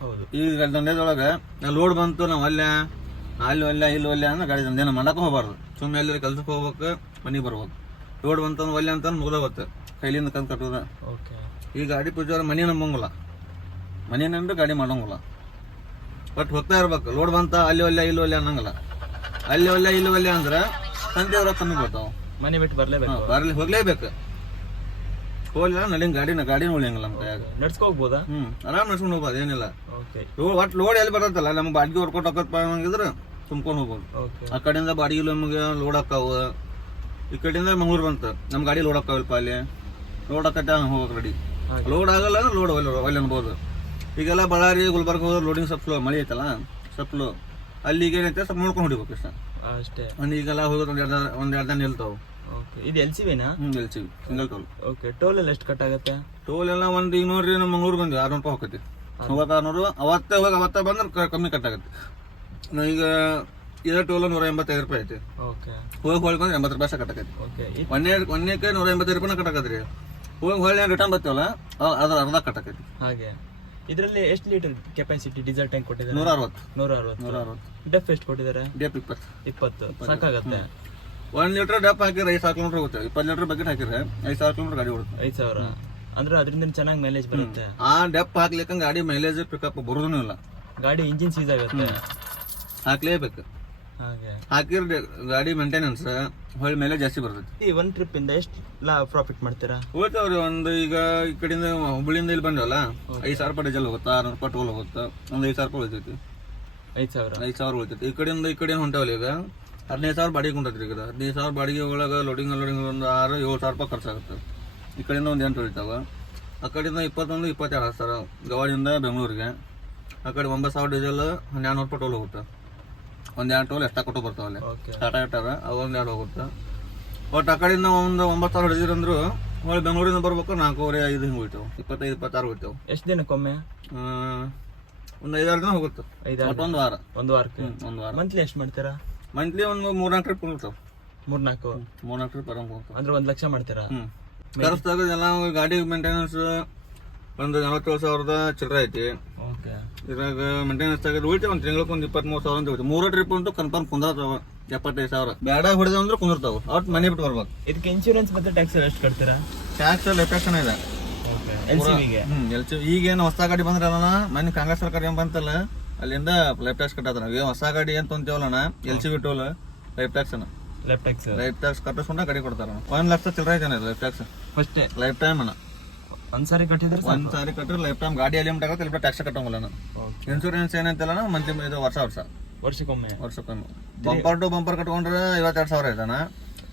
ಹೌದು. ಈಗ ದಂಧೆದೊಳಗೆ ಲೋಡ್ ಬಂತು ನಾವು ಅಲ್ಲೇ ಅಲ್ಲಿ ಒಲ್ಲೆ ಇಲ್ಲಿ ಒಲ್ಲೆ ಅಂದ್ರೆ ಗಾಡಿ ದಂಧೆನ ಮಾಡಕ್ಕೆ ಹೋಗ್ಬಾರ್ದು. ಸುಮ್ಮನೆ ಅಲ್ಲಿ ಕೆಲ್ಸಕ್ಕೆ ಹೋಗ್ಬೇಕು ಮನೆಗೆ ಬರ್ಬೇಕು. ಲೋಡ್ ಬಂತಂದ್ರೆ ಒಲ್ಲೆ ಅಂತ ಮುಗ್ದೋಗುತ್ತೆ. ಕೈಲಿಂದ ಕಂತು ಕಟ್ಟೋದ ಓಕೆ. ಈ ಗಾಡಿ ಪೂಜಾರ ಮನೆ ನಂಬಂಗಿಲ್ಲ. ಮನೆ ನಂಬಿ ಗಾಡಿ ಮಾಡಂಗಿಲ್ಲ. ಬಟ್ ಹೋಗ್ತಾ ಇರ್ಬೇಕು. ಲೋಡ್ ಬಂತ ಅಲ್ಲಿ ಒಲ್ಲೆ ಇಲ್ಲಿ ಒಲ್ಲೆ ಅನ್ನಂಗಿಲ್ಲ. ಅಲ್ಲಿ ಒಲ್ಲೆ ಇಲ್ಲಿ ಒಲ್ಲೆ ಅಂದ್ರೆ ಸಂತೆ ಅವ್ರ ಕಮ್ಮಿ ಬರ್ತಾವ ಮನೆ ಬಿಟ್ಟು ಬರ್ಲೇಬೇಕು. ಬರ್ಲಿ ಹೋಗ್ಲೇಬೇಕು. ಹೋಗ್ಲಿಲ್ಲ ನಡಿ ಗಾಡಿನ ಗಾಡಿನ ಉಳಿಯಂಗಿಲ್ಲ ನಮ್ಮ ಕೈಯಾಗ. ನಡ್ಸ್ಕೋಗ್ಬೋದಾ? ಹ್ಮ್ ಆರಾಮ್ ನಡ್ಸ್ಕೊಂಡು ಹೋಗ್ಬೋದು ಏನಿಲ್ಲ. ಓಕೆ ಒಟ್ಟು ಲೋಡ್ ಎಲ್ಲಿ ಬರತ್ತಲ್ಲ ನಮ್ಗೆ ಬಾಡಿಗೆ ಹೊರ್ಕೊಟ್ಟು ಹಾಕತ್ತಪ್ಪ ಅನ್ನಂಗಿದ್ರೆ ತುಂಬ್ಕೊಂಡು ಹೋಗ್ಬೋದು. ಓಕೆ ಆ ಕಡೆಯಿಂದ ಬಾಡಿಗೆ ನಮಗೆ ಲೋಡ್ ಹಾಕಾವು. ಈ ಕಡೆಯಿಂದ ಮಂಗ್ಳೂರು ಬಂತು. ನಮ್ಮ ಗಾಡಿ ಲೋಡ್ ಹಾಕಾವಲ್ಪ ಅಲ್ಲಿ. ಲೋಡ್ ಹಾಕತ್ತೆ ಹೋಗಕ್ಕೆ ರೆಡಿ. ಲೋಡ್ ಆಗಲ್ಲ ಅಂದ್ರೆ ಲೋಡ್ ಒಳ್ಳೆ ಒಳ್ಳೆ ಅನ್ಬೋದು. ಈಗೆಲ್ಲ ಬಳ್ಳಾರಿ ಗುಲ್ಬರ್ಗ ಹೋದ್ರೆ ಲೋಡಿಂಗ್ ಸ್ವಲ್ಪ ಸ್ಲೋ ಮಳೆ ಐತಲ್ಲ ಸ್ವಲ್ಪ ಸ್ಲೋ ಅಲ್ಲಿಗೆ ಏನೈತೆ ಸ್ವಲ್ಪ ನೋಡ್ಕೊಂಡು ಹೊಡಿಬೇಕು ಇಷ್ಟ ಅಷ್ಟೇ. ಒಂದು ಈಗೆಲ್ಲ ಹೋಗೋದು ಒಂದು ಎರಡು ಒಂದು ಎರಡು ದಿನ ನಿಲ್ತಾವೆ. ಓಕೆ ಇದು ಎಲ್ ಸಿ ವಿನಾ ಹ್ಞೂ V single toll okay toll ಎಲ್ಲ ಎಷ್ಟು ಕಟ್ ಆಗುತ್ತೆ ಟೋಲ್ ಎಲ್ಲ ಒಂದು ಈಗ ನೋಡ್ರಿ ನಮ್ಮ ಮಂಗ್ಳೂರು ಬಂದ್ವಿ ಆರ್ನೂರು ರೂಪಾಯಿ ಹೋಗತ್ತೆ. ಮೂವತ್ತು ಆರ್ನೂರು ಅವತ್ತೇ ಹೋಗಿ ಅವತ್ತೇ ಬಂದ್ರೆ ಕಮ್ಮಿ ಕಟ್ಟಾಗತ್ತೆ. ನಾವು ಈಗ ಇದೇ ಟೋಲ್ ನೂರ ಎಂಬತ್ತೈದು ರೂಪಾಯಿ ಐತಿ. ಓಕೆ ಹೋಗಿ ಹೊಳ್ ಬಂದ್ರೆ ಎಂಬತ್ತು ರೂಪಾಯಿ ಕಟ್ಟಾಕೈತಿ ಓಕೆ ಒಂದೇ ಒಂದೇಕ್ಕೆ ನೂರ ಎಂಬತ್ತೈದು ರೂಪಾಯಿ ಕಟ್ಟಾಕತ್ರಿ ಹೋಗಿ ಹೊಳ್ಳಿ ರಿಟರ್ನ್ ಬರ್ತೀವಲ್ಲ ಅ- ಅದ್ರ ಅರ್ಧ ಕಟ್ಟಾಕೈತಿ ಹಾಗೆ. ಇದರಲ್ಲಿ ಎಷ್ಟು ಲೀಟರ್ ಕೆಪಾಸಿಟಿ ಡೀಸೆಲ್ ಟ್ಯಾಂಕ್ ಕೊಟ್ಟಿದ್ದಾರೆ? ನೂರ ಅರವತ್ತು ನೂರ ಅರವತ್ತು ನೂರ ಅರವತ್ತು ಡೆಫ್ ಎಷ್ಟು ಕೊಟ್ಟಿದ್ದಾರೆ? ಡೆಪ್ ಇಪ್ಪತ್ತು. ಇಪ್ಪತ್ತು. ಸಾಕಾಗತ್ತೆ. ಒಂದು ಲೀಟರ್ ಡಪ್ ಹಾಕಿದ್ರೆ ಐದು ಸಾವಿರ ಕಿಲೋಮೀಟರ್ ಹೋಗುತ್ತೆ. ಇಪ್ಪತ್ತು ಲೀಟರ್ ಬಕೆಟ್ ಹಾಕಿದ್ರೆ ಐದು ಸಾವಿರ ಕಿಲೋಮೀಟರ್ ಗಾಡಿ ಓಡುತ್ತೆ. ಐದು ಸಾವಿರ. ಅಂದ್ರೆ ಅದರಿಂದ ಚೆನ್ನಾಗಿ ಮೈಲೇಜ್ ಬರುತ್ತೆ. ಆ ಡೆಪ್ ಹಾಕ್ಲಿಕ್ಕೆ ಗಾಡಿ ಮೈಲೇಜ್ ಪಿಕಪ್ ಬರೋದೂ ಇಲ್ಲ. ಗಾಡಿ ಇಂಜಿನ್ ಸೀಸ್ ಆಗುತ್ತೆ. ಹಾಕ್ಲೇಬೇಕು. ಹಾಗೆ. ಹಾಕಿದ್ರೆ ಗಾಡಿ ಮೇಂಟೆನೆನ್ಸ್ ಹೊಳ್ಳಿ ಮೇಲೆ ಜಾಸ್ತಿ ಬರ್ತೈತಿ. ಈ ಒಂದು ಟ್ರಿಪ್ ಇಂದ ಎಷ್ಟು ಲಾ ಪ್ರಾಫಿಟ್ ಮಾಡ್ತೀರಾ? ಹೋಗ್ತಾವ್ರಿ ಒಂದು ಈಗ ಈ ಕಡೆಯಿಂದ ಹುಬ್ಬಳ್ಳಿಯಿಂದ ಇಲ್ಲಿ ಬಂದವಲ್ಲ ಐದು ಸಾವಿರ ರೂಪಾಯಿ ಡೀಸೆಲ್ ಹೋಗುತ್ತೆ ಆರ್ನೂರು ರೂಪಾಯಿ ಟೋಲ್ ಹೋಗುತ್ತೆ ಒಂದು ಐದು ಸಾವಿರ ರೂಪಾಯಿ ಉಳಿತೈತಿ. ಐದು ಸಾವಿರ? ಐದು ಸಾವಿರ ಉಳಿತೈತಿ. ಈ ಕಡೆಯಿಂದ ಈ ಕಡೆ ಹೊಂಟವಲ್ಲ ಈಗ. ಹದಿನೈದು ಸಾವಿರ ಬಾಡಿಗೆ ಹೊಂಟೈತಿ ಈಗ. ಹದಿನೈದು ಸಾವಿರ ಬಾಡಿಗೆ ಒಳಗೆ ಲೋಡಿಂಗ್ ಲೋಡಿಂಗ್ ಒಂದು ಆರು ಏಳು ಸಾವಿರ ರೂಪಾಯಿ ಖರ್ಚಾಗುತ್ತೆ. ಈ ಕಡೆಯಿಂದ ಒಂದು ಎಂಟು ಉಳಿತಾವ. ಆ ಕಡೆಯಿಂದ ಇಪ್ಪತ್ತೊಂದು ಇಪ್ಪತ್ತೆರಡು ಸಾವಿರ ಗವಾಡಿಯಿಂದ ಬೆಂಗಳೂರಿಗೆ. ಆ ಕಡೆ ಒಂಬತ್ತು ಸಾವಿರ ಡೀಸೆಲ್ ಹನ್ನೆರಡು ರೂಪಾಯಿ ಟೋಲ್ ಹೋಗುತ್ತೆ. ಒಂದು ಎರಡು ಟೋಲ್ ಎಷ್ಟ ಕೊಟ್ಟು ಬರ್ತಾವಲ್ಲಿ ಅಲ್ಲಿ. ಟಾಟಾ ಇಟ್ಟಾರ ಅವು ಒಂದೆರಡು ಎರಡು ಹೋಗುತ್ತೆ. ಒಟ್ಟು ಆ ಕಡೆಯಿಂದ ಒಂದು ಒಂಬತ್ತು ಸಾವಿರ ಹಿಡಿದಿರಂದ್ರು ಅಂದ್ರು ಹೊಳ್ಳಿ ಬೆಂಗಳೂರಿಂದ ಬರ್ಬೇಕು ನಾಲ್ಕೂವರೆ ಐದು ಹಿಂಗೆ ಹೋಯ್ತು ಇಪ್ಪತ್ತೈದು ಇಪ್ಪತ್ತಾರು ಹೋಯ್ತು ಎಷ್ಟು ದಿನಕ್ಕೊಮ್ಮೆ? ಒಂದು ಐದಾರು ದಿನ ಹೋಗುತ್ತೆ. ಐದಾರು ಒಂದು ವಾರ. ಒಂದು ವಾರಕ್ಕೆ? ಒಂದು ವಾರ. ಮಂತ್ಲಿ ಎಷ್ಟು ಮಾಡ್ತೀರಾ? ಮಂತ್ಲಿ ಒಂದು ಮೂರ್ನಾಲ್ಕು ಟ್ರಿಪ್ ಹೋಗ್ತಾವೆ ಮೂರ್ನಾಲ್ಕು? ಮೂರ್ನಾಲ್ಕು ಟ್ರಿಪ್ ಆರಾಮ್ ಹೋಗ್ತಾವೆ. ಅಂದ್ರೆ ಒಂದು ಲಕ್ಷ ಮಾಡ್ತೀರಾ? ಖರ್ಚಾಗ ಎಲ್ಲ ಗಾಡಿ ಮೇಂಟೆನೆನ್ಸ್ ಒಂದು ನಲವತ್ತೇಳು ಸಾವಿರದ ಚಿಲ್ಲರೆ ಐತಿ. ಓಕೆ ಇದ್ರಾಗ ಮೇಂಟೆನೆನ್ಸ್ ಆಗಿ ಉಳಿತಾವ ಒಂದು ತಿಂಗಳಿಗೆ ಒಂದು ಇಪ್ಪತ್ಮೂರು ಸಾವಿರ ಅಂತ ಹೋಗ್ತೀವಿ ಮೂರು ಟ್ರಿಪ್ ಅಂತ ಕನ್ಫರ್ಮ್ ಕುಂದಿರ್ತಾವ ಎಪ್ಪತ್ತೈದು ಸಾವಿರ. ಬೇಡ ಹೊಡೆದ ಅಂದ್ರೆ ಕುಂದಿರ್ತಾವ. ಅವತ್ತು ಮನೆ ಬಿಟ್ಟು ಬರ್ಬೇಕು. ಇದಕ್ಕೆ ಇನ್ಶೂರೆನ್ಸ್ ಮತ್ತೆ ಟ್ಯಾಕ್ಸ್ ಎಷ್ಟು ಕಟ್ತೀರಾ? ಟ್ಯಾಕ್ಸ್ ಲೆಫ್ಟಾಕ್ಷನ್ ಇದೆ. ಎಲ್ ಸಿ ಈಗೇನು ಹೊಸ ಗಾಡಿ ಬಂದ್ರಲ್ಲ ಮನೆ ಕಾಂಗ್ರೆಸ್ ಸರ್ಕಾರ ಏನು ಬಂತಲ್ಲ ಅಲ್ಲಿಂದ ಲೈಫ್ ಟ್ಯಾಕ್ಸ್ ಕಟ್ಟದ್ರ ಏನು ಹೊಸ ಗಾಡಿ ಅಂತ ಅಂತೀವಲ್ಲ L C B toll life tax left tax life tax ಕಟ್ಟಿಸ್ಕೊಂಡ ಗಾಡಿ ಕೊಡ್ತಾರ ಒಂದ್ ಲಕ್ಷ ಚಿಲ್ಲರೆ ಐತೆ ಲೈಫ್ ಟ್ಯಾಕ್ಸ್ ಫಸ್ಟೇ ಲೈಫ್ ಟೈಮ್ ಅನ್ನ ಸಾರಿ ಕಟ್ಟಿದ್ರೆ ಒಂದ್ ಸಾರಿ ಕಟ್ಟಿದ್ರೆ ಲೈಫ್ ಟೈಮ್ ಗಾಡಿ ಎಲ್ಲಿ ಆಗುತ್ತೆ ಇಲ್ಲಿ ಟ್ಯಾಕ್ಸ್ ಕಟ್ಟಂಗಿಲ್ಲ ನಾನು. ಇನ್ಶೂರೆನ್ಸ್ ಏನಂತಲ್ಲ ಮಂತ್ಲಿ ಇದು ವರ್ಷ ವರ್ಷ. ವರ್ಷಕ್ಕೊಮ್ಮೆ. ವರ್ಷಕ್ಕೊಮ್ಮೆ. ಬಂಪರ್ ಟು ಬಂಪರ್ ಕಟ್ಕೊಂಡ್ರೆ ಐವತ್ತೆರಡು ಸಾವಿರ ಇದಾನ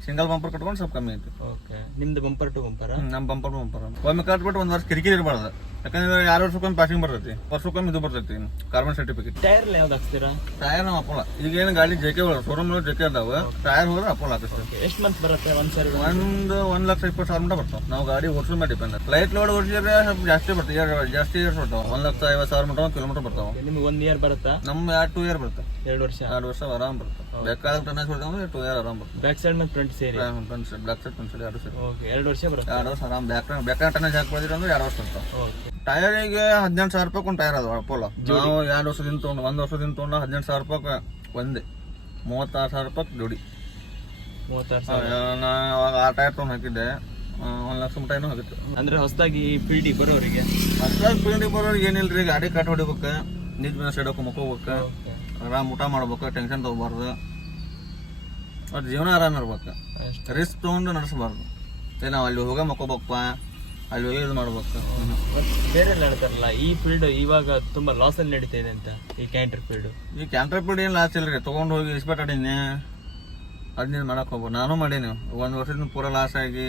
ಸಿಂಗಲ್ ಬಂಪರ್ ಕಟ್ಕೊಂಡು ಸ್ವಲ್ಪ ಕಮ್ಮಿ ಐತಿ. ಓಕೆ ನಿಮ್ದು ಬಂಪರ್ ಟು ಬಂಪರ್ ನಮ್ಮ ನಮ್ ಬಂಪರ್ ಬಂಪರ್ ಒಮ್ಮೆ ಕಟ್ಬಿಟ್ಟು ಒಂದ್ ವರ್ಷ ಕಿರಿಕಿರಿ ಇರಬಾರ್ದು. ಯಾಕಂದ್ರೆ ಯಾರು ವರ್ಷಕ್ಕೊಮ್ಮೆ ಪಾಸಿಂಗ್ ಬರ್ತೈತಿ. ವರ್ಷಕ್ಕೊಮ್ಮೆ ಇದು ಬರ್ತೈತಿ ಕಾರ್ಬನ್ ಸರ್ಟಿಫಿಕೇಟ್ ಟೈರ್ ಯಾವ್ದು ಹಾಕ್ತೀರಾ ಟೈರ್ ನಮ್ಮ ಅಪ್ಪಳ ಈಗ ಏನು ಗಾಡಿ J K showroom J K ಅದಾವ ಟೈರ್ ಹೋದ್ರೆ ಅಪ್ಪಳ ಹಾಕಿಸ್ತೀವಿ ಎಷ್ಟು ಮಂತ್ ಬರುತ್ತೆ? ಒಂದ್ ಸರಿ ಒಂದು ಒಂದ್ ಲಕ್ಷ ಇಪ್ಪತ್ತು ಸಾವಿರ ಮಟ್ಟ ಬರ್ತಾವ ನಾವು ಗಾಡಿ ಓಡಿಸೋ ಮೇಲೆ ಡಿಪೆಂಡ್ ಲೈಟ್ ಲೋಡ್ ಓಡಿಸಿದ್ರೆ ಸ್ವಲ್ಪ ಜಾಸ್ತಿ ಬರ್ತದೆ. ಎರಡು ಜಾಸ್ತಿ ಇಯರ್ಸ್ ಬರ್ತಾವ. ಒಂದ್ ಲಕ್ಷ ಐವತ್ತು ಸಾವಿರ ಮಟ್ಟ ಕಿಲೋಮೀಟರ್ ಬರ್ತಾವ. ನಿಮ್ಗೆ ಒಂದ್ ಇಯರ್ ಬರುತ್ತಾ? ನಮ್ಮ ಎರಡು ಟೂ ಇಯರ್ ಬರುತ್ತೆ. ಎರಡು ವರ್ಷ. ಎರಡು ವರ್ಷ ಆರಾಮ್ ಬರ್ತವೆ ಬೇಕಾದ ಟನ್ನೇಜ್ ಹೊಡೆದ್ರೆ ಟೂ ಇಯರ್ ಆರಾಮ್ ಬರ್ತದೆ. ಬ್ಯಾಕ್ ಸೈಡ್ ಮತ್ತು ಫ್ರಂಟ್ ಸೇರಿ? ಸೈಡ್ ಬ್ಯಾಕ್ ಸೈಡ್ ಸೈಡ್ ಎರಡು ಸೈಡ್ ಓಕೆ ಎರಡು ವರ್ಷ ಬರುತ್ತೆ. ಎರಡು ವರ್ಷ ಆರಾಮ್ ಬ್ಯಾಕ್ ಬ್ಯಾಕ್ ಟನ್ನೇಜ್ ಹಾಕಿ ಅಂದ್ರೆ ಎರಡು ವರ್ಷ ಇರ್ತಾವೆ ಓಕೆ ಟೈರಿಗೆ ಹದಿನೆಂಟು ಸಾವಿರ ರೂಪಾಯಿ ಒಂದು ಟೈರ್ ಅದು ಅಪೋಲೋ ನಾವು ಎರಡು ವರ್ಷದಿಂದ ತೊಗೊಂಡು ಒಂದು ವರ್ಷದಿಂದ ತೊಗೊಂಡು ಹದಿನೆಂಟು ಸಾವಿರ ರೂಪಾಯಿ ಒಂದೇ. ಮೂವತ್ತಾರು ಸಾವಿರ ರೂಪಾಯಿ ದುಡಿ ಮೂವತ್ತಾರು ಸಾವಿರ. ನಾ ಅವಾಗ ಆ ಟೈರ್ ತೊಗೊಂಡು ಹಾಕಿದ್ದೆ. ಒಂದು ಲಕ್ಷ ಮಟನೂ ಆಗಿತ್ತು. ಅಂದ್ರೆ ಹೊಸದಾಗಿ ಡಿ ಬರೋರಿಗೆ? ಹೊಸದಾಗಿ ಪೀಳಿ ಬರೋರಿಗೆ ಏನಿಲ್ಲ ರೀ ಗಾಡಿ ಕಟ್ ಹೊಡಿಬೇಕು ನಿಜ ಮೇಲೆ ಸೈಡ್ ಮಕ್ಕೋಬೇಕು. ಆರಾಮ್ ಊಟ ಮಾಡ್ಬೇಕು ಟೆನ್ಷನ್ ತಗೋಬಾರ್ದು. ಅದು ಜೀವನ ಆರಾಮ ಇರ್ಬೇಕು. ರಿಸ್ಕ್ ತೊಗೊಂಡು ನಡೆಸಬಾರ್ದು. ಏ ನಾವು ಅಲ್ಲಿ ಹೋಗ ಮಕ್ಕೋಬೇಕಪ್ಪ. ಅಲ್ಲಿ ಹೋಗಿ ಇದು ಮಾಡ್ಬೇಕು. ಬೇರೆ ಎಲ್ಲ ಹೇಳ್ತಾರಲ್ಲ ಈ ಫೀಲ್ಡ್ ಇವಾಗ ತುಂಬಾ ಲಾಸ್ ಅಲ್ಲಿ ನಡೀತಾ ಇದೆ ಅಂತ ಈ ಕ್ಯಾಂಟರ್ ಫೀಲ್ಡ್ ಈ ಕ್ಯಾಂಟರ್ ಫೀಲ್ಡ್ ಏನು ಲಾಸ್ ಇಲ್ಲ ರೀ ತೊಗೊಂಡು ಹೋಗಿ ಇಸ್ಪೆಟ್ ಆಡೀನಿ. ಅದನ್ನ ಮಾಡಕ್ಕೆ ಹೋಗ್ಬೋದು ನಾನು ಮಾಡೀನಿ. ಒಂದು ವರ್ಷದಿಂದ ಪೂರ ಲಾಸ್ ಆಗಿ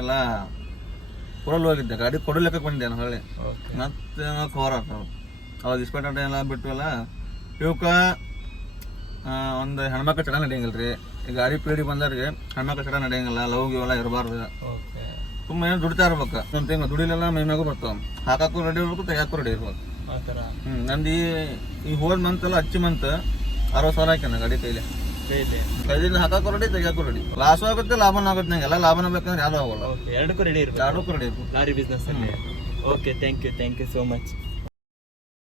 ಎಲ್ಲ ಪೂರ ಹೋಗಿದ್ದೆ. ಗಾಡಿ ಕೊಡಲಿಕ್ಕೆ ಬಂದಿದ್ದೆ ನಾನು ಹೇಳಿ ಮತ್ತೆ ಕವರ್ ಆಗ್ತಾವೆ ಅವಾಗ ಇಸ್ಪೆಟ್ ಆಟ ಎಲ್ಲ ಬಿಟ್ಟವಲ್ಲ ಇವಕ್ಕೆ ಒಂದು ಹೆಣ್ಮಕ್ಳು ಚಟ ನಡೆಯಂಗಿಲ್ಲ ರೀ ಈಗ ಗಾಡಿ ಪೀಡಿ ಬಂದವ್ರಿಗೆ ಹೆಣ್ಮಕ್ಳು ಚಡ ನಡೆಯಂಗಿಲ್ಲ ಲವ್ ಇವೆಲ್ಲ ಇರಬಾರ್ದು. ಓಕೆ. ತುಂಬ ಏನು ದುಡಿತಾ ಇರ್ಬೇಕು. ನಮ್ಮ ತಿಂಗ ದುಡಿಲೆಲ್ಲ ಮೈ ಮ್ಯಾಗೂ ಬರ್ತಾವೆ. ಹಾಕಾಕು ರೆಡಿ ಇರ್ಬೇಕು ತೆಗಿಯಾಕು ರೆಡಿ ಇರ್ಬೇಕು. ಹ್ಞೂ ನಂದು ಈ ಈ ಹೋದ ಮಂತ್ ಅಲ್ಲ ಹಚ್ಚಿ ಮಂತ್ ಅರವತ್ತು ಸಾವಿರ ಹಾಕ್ಯಾನ ಗಾಡಿ ಕೈಲಿ. ಕೈಲಿಂದ ಹಾಕಾಕು ರೆಡಿ ತೆಗಿಯಾಕು ರೆಡಿ. ಲಾಸ್ ಆಗುತ್ತೆ ಲಾಭನ ಆಗುತ್ತೆ ನಂಗೆ ಎಲ್ಲ ಲಾಭನ ಬೇಕಂದ್ರೆ ಯಾವ್ದು ಆಗೋಲ್ಲ. ಎರಡಕ್ಕೂ ರೆಡಿ ಇರ್ಬೇಕು. ಎರಡಕ್ಕೂ ರೆಡಿ ಇರ್ಬೇಕು. Lorry business okay thank you thank you so much